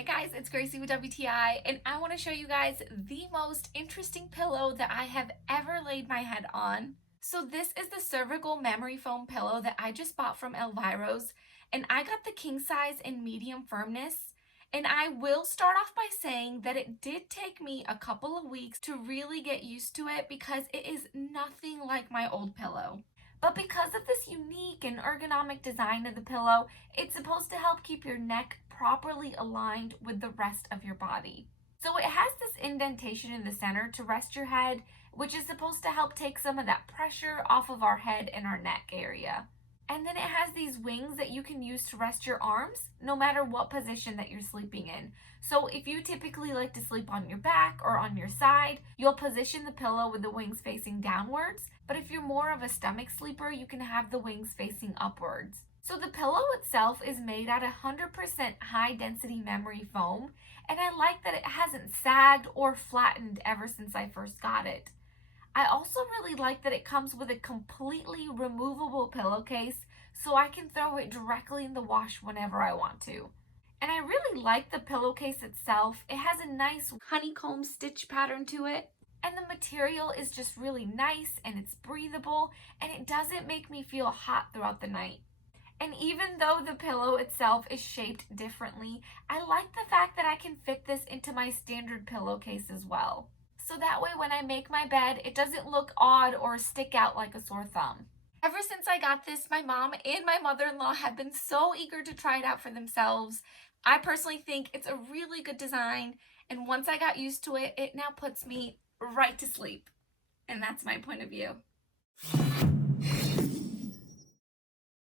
Hey guys, it's Gracie with WTI, and I want to show you guys the most interesting pillow that I have ever laid my head on. So this is the cervical memory foam pillow that I just bought from Elviros, and I got the king size and medium firmness. And I will start off by saying that it did take me a couple of weeks to really get used to it because it is nothing like my old pillow. But because of this unique and ergonomic design of the pillow, it's supposed to help keep your neck properly aligned with the rest of your body. So it has this indentation in the center to rest your head, which is supposed to help take some of that pressure off of our head and our neck area. And then it has these wings that you can use to rest your arms, no matter what position that you're sleeping in. So if you typically like to sleep on your back or on your side, you'll position the pillow with the wings facing downwards. But if you're more of a stomach sleeper, you can have the wings facing upwards. So the pillow itself is made out of 100% high density memory foam, and I like that it hasn't sagged or flattened ever since I first got it. I also really like that it comes with a completely removable pillowcase, so I can throw it directly in the wash whenever I want to. And I really like the pillowcase itself. It has a nice honeycomb stitch pattern to it, and the material is just really nice and it's breathable, and it doesn't make me feel hot throughout the night. And even though the pillow itself is shaped differently, I like the fact that I can fit this into my standard pillowcase as well. So that way when I make my bed, it doesn't look odd or stick out like a sore thumb. Ever since I got this, my mom and my mother-in-law have been so eager to try it out for themselves. I personally think it's a really good design, and once I got used to it, it now puts me right to sleep. And that's my point of view.